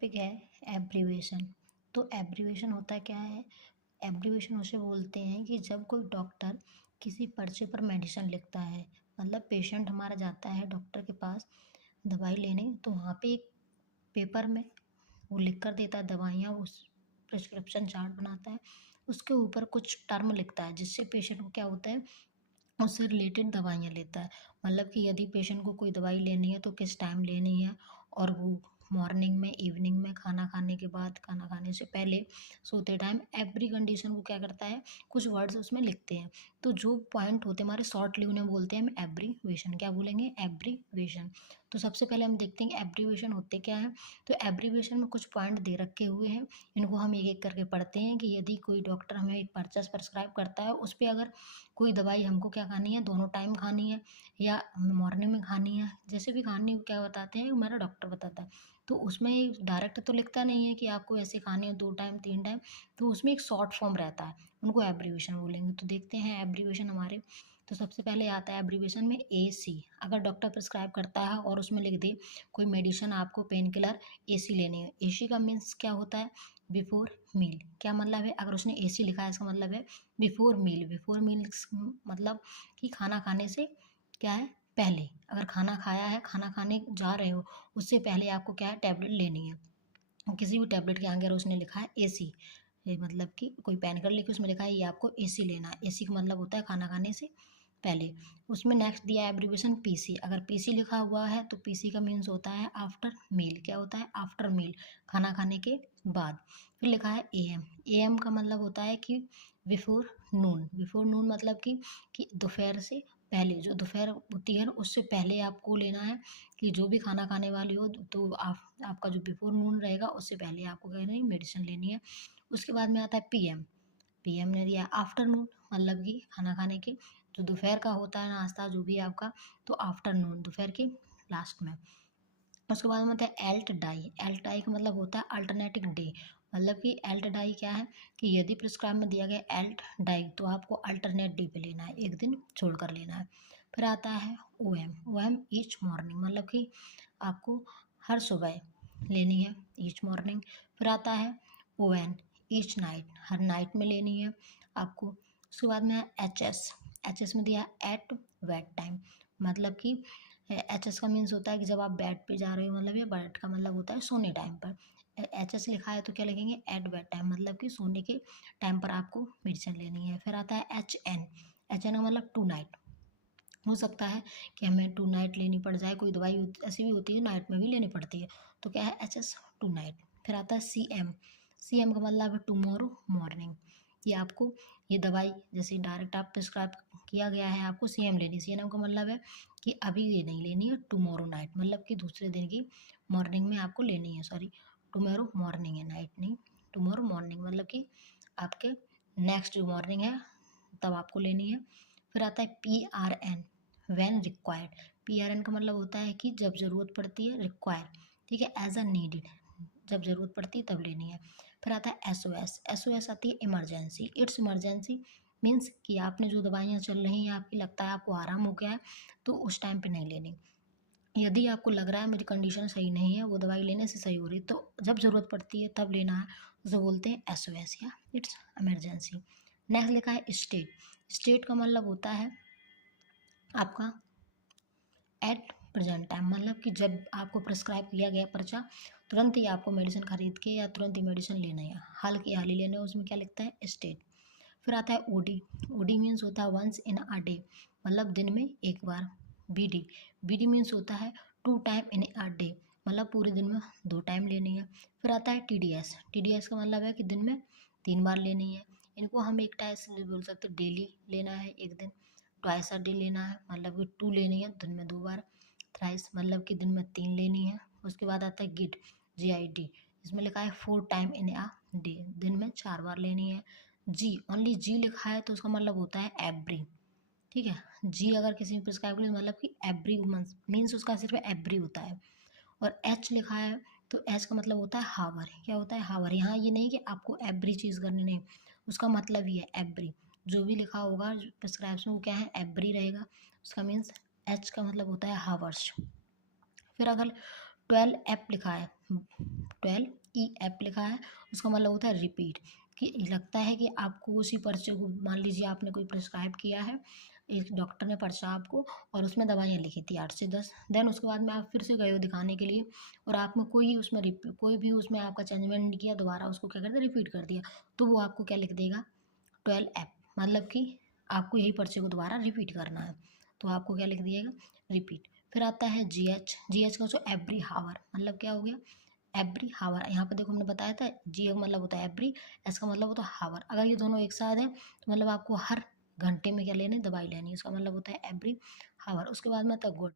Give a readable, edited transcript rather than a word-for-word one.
Topic है abbreviation. तो abbreviation होता क्या है? एब्रीविएशन उसे बोलते हैं कि जब कोई डॉक्टर किसी पर्चे पर मेडिसिन लिखता है, मतलब पेशेंट हमारा जाता है डॉक्टर के पास दवाई लेने, तो वहाँ पे एक पेपर में वो लिख कर देता है दवाइयाँ, उस प्रिस्क्रिप्शन चार्ट बनाता है, उसके ऊपर कुछ टर्म लिखता है जिससे पेशेंट को क्या होता है, उससे रिलेटेड दवाइयाँ लेता है। मतलब कि यदि पेशेंट को कोई दवाई लेनी है तो किस टाइम लेनी है, और वो मॉर्निंग में, इवनिंग में, खाना खाने के बाद, खाना खाने से पहले, सोते टाइम, एवरी कंडीशन को क्या करता है, कुछ वर्ड्स उसमें लिखते हैं। तो जो पॉइंट होते हैं हमारे शॉर्टली उन्हें बोलते हैं हम एब्रीविएशन। क्या बोलेंगे? एब्रीविएशन। तो सबसे पहले हम देखते हैं एब्रीविएशन होते क्या है। तो एब्रीविएशन में कुछ पॉइंट दे रखे हुए हैं, इनको हम एक एक करके पढ़ते हैं कि यदि कोई डॉक्टर हमें एक पर्चा प्रिस्क्राइब करता है, उस पर अगर कोई दवाई हमको क्या खानी है, दोनों टाइम खानी है या मॉर्निंग में खानी है, जैसे भी खानी है, क्या बताते हैं, हमारा डॉक्टर बताता है। तो उसमें डायरेक्ट तो लिखता नहीं है कि आपको ऐसे खानी है 2 टाइम 3 टाइम, तो उसमें एक शॉर्ट फॉर्म रहता है, उनको एब्रीविएशन बोलेंगे। तो देखते हैं एब्रीविएशन हमारे। तो सबसे पहले आता है एब्रीविएशन में AC। अगर डॉक्टर प्रिस्क्राइब करता है और उसमें लिख दे कोई मेडिसिन आपको पेन किलर AC लेनी है, AC का मीन्स क्या होता है? Before meal. क्या मतलब है? अगर उसने AC लिखा है इसका मतलब है बिफोर मील। बिफोर मील मतलब कि खाना खाने से क्या है, पहले। अगर खाना खाया है, खाना खाने जा रहे हो, उससे पहले आपको क्या है, टैबलेट लेनी है। किसी भी टैबलेट के आगे अगर उसने लिखा है AC, ये मतलब कि कोई पेन कार्ड लिखे उसमें लिखा है ये आपको AC लेना है, AC का मतलब होता है खाना खाने से पहले। उसमें नेक्स्ट दिया है एब्रीविएशन PC। अगर PC लिखा हुआ है तो PC का मीन्स होता है आफ्टर मील। क्या होता है? आफ्टर मील, खाना खाने के बाद। फिर लिखा है AM। AM का मतलब होता है कि बिफोर नून। बिफोर नून मतलब कि दोपहर से पहले, जो दोपहर होती है उससे पहले आपको लेना है, कि जो भी खाना खाने वाली हो तो आपका जो बिफोर नून रहेगा उससे पहले आपको क्या नहीं, मेडिसिन लेनी है। उसके बाद में आता है PM। PM ने दिया आफ्टरनून, मतलब कि खाना खाने के जो दोपहर का होता है नाश्ता जो भी आपका, तो आफ्टरनून, दोपहर के लास्ट में। उसके बाद में होता है एल्ट डाई। एल्ट डाई का मतलब होता है अल्टरनेटिव डे। मतलब कि एल्ट डाई क्या है, कि यदि प्रिस्क्राइब में दिया गया एल्ट डाई तो आपको अल्टरनेट डे पे लेना है, एक दिन छोड़ कर लेना है। फिर आता है OM। OM ईच मॉर्निंग, मतलब कि आपको हर सुबह लेनी है, ईच मॉर्निंग। फिर आता है ON each night, her night में लेनी है आपको। उसके बाद में HS। HS में दिया एट बेड टाइम, मतलब कि HS का मीन्स होता है कि जब आप बेड पे जा रहे हो, मतलब ये बेड का मतलब होता है सोने टाइम पर। HS लिखा है तो क्या लिखेंगे? एट बेड टाइम, मतलब कि सोने के टाइम पर आपको मेडिसिन लेनी है। फिर आता है HN। HN का मतलब टू नाइट। हो सकता है कि हमें टू नाइट लेनी पड़ जाए, कोई दवाई ऐसी भी होती है नाइट में भी लेनी पड़ती है, तो क्या है, HS टू नाइट। फिर आता है CM। CM का मतलब है टुमारो मॉर्निंग, ये आपको ये दवाई जैसे डायरेक्ट आप प्रिस्क्राइब किया गया है आपको CM लेनी। CM का मतलब है कि अभी ये नहीं लेनी है, टुमारो नाइट, मतलब कि दूसरे दिन की मॉर्निंग में आपको लेनी है। सॉरी, टुमारो मॉर्निंग है, नाइट नहीं, टुमारो मॉर्निंग, मतलब कि आपके नेक्स्ट जो मॉर्निंग है तब आपको लेनी है। फिर आता है PRN व्हेन रिक्वायर्ड। PRN का मतलब होता है कि जब ज़रूरत पड़ती है, रिक्वायर, ठीक है, एज अ नीडेड, जब ज़रूरत पड़ती है तब लेनी है। फिर आता है SOS। SOS आती है इमरजेंसी। इट्स इमरजेंसी मीन्स कि आपने जो दवाइयाँ चल रही हैं आपकी, लगता है आपको आराम हो गया है, तो उस टाइम पे नहीं लेनी। यदि आपको लग रहा है मेरी कंडीशन सही नहीं है, वो दवाई लेने से सही हो रही है, तो जब ज़रूरत पड़ती है तब लेना है, उसे बोलते हैं SOS या इट्स इमरजेंसी। नेक्स्ट लिखा है स्टेट। स्टेट का मतलब होता है आपका एट प्रेजेंट टाइम, मतलब कि जब आपको प्रिस्क्राइब किया गया पर्चा, तुरंत ही आपको मेडिसिन खरीद के या तुरंत ही मेडिसिन लेना है, हाल की हाल ही लेना है, उसमें क्या लिखता है? स्टेट। फिर आता है OD। OD मीन्स होता है वंस इन अ डे, मतलब दिन में एक बार। BD। BD मीन्स होता है two time in a day, मतलब पूरे दिन में 2 टाइम लेनी है। फिर आता है TDS। TDS का मतलब है कि दिन में 3 बार लेनी है। इनको हम एक टाइम से बोल सकते हैं, डेली लेना है एक दिन, ट्वाइस अ डे लेना है, मतलब कि 2 लेनी है दिन में 2 बार, थ्राइस मतलब कि दिन में 3 लेनी है। उसके बाद आता है GID। इसमें लिखा है 4 टाइम इन अ डे, दिन में 4 बार लेनी है। ओनली जी लिखा है तो उसका मतलब होता है एवरी, ठीक है। जी अगर किसी में प्रिस्क्राइब करें मतलब कि एवरी मीन्स उसका सिर्फ एवरी होता है। और H लिखा है तो H का मतलब होता है हावर। क्या होता है? हावर। यहाँ ये नहीं कि आपको एवरी चीज़ करनी, नहीं, उसका मतलब ही है एवरी। जो भी लिखा होगा प्रिस्क्राइब्स में वो क्या है? एवरी रहेगा, उसका मीन्स H का मतलब होता है हावर्स। फिर अगर 12F लिखा है, 12 EF लिखा है, उसका मतलब होता है रिपीट, कि लगता है कि आपको उसी पर्चे को, मान लीजिए आपने कोई प्रिस्क्राइब किया है, एक डॉक्टर ने पर्चा आपको और उसमें दवाइयाँ लिखी थी 8 से 10, देन उसके बाद में आप फिर से गए हो दिखाने के लिए और आपने कोई भी उसमें आपका चेंजमेंट नहीं किया, दोबारा उसको क्या कर दिया, रिपीट कर दिया, तो वो आपको क्या लिख देगा, 12F, मतलब कि आपको यही पर्चे को दोबारा रिपीट करना है, तो आपको क्या लिख दिएगा, रिपीट। फिर आता है GH का जो एवरी हावर, मतलब क्या हो गया, एवरी हावर, यहाँ पे देखो हमने बताया था जी का मतलब होता है एवरी, एस का मतलब होता है हावर, अगर ये दोनों एक साथ हैं तो मतलब आपको हर घंटे में क्या लेना है, दवाई लेनी है, इसका मतलब होता है एवरी हावर। उसके बाद में आता है गुड,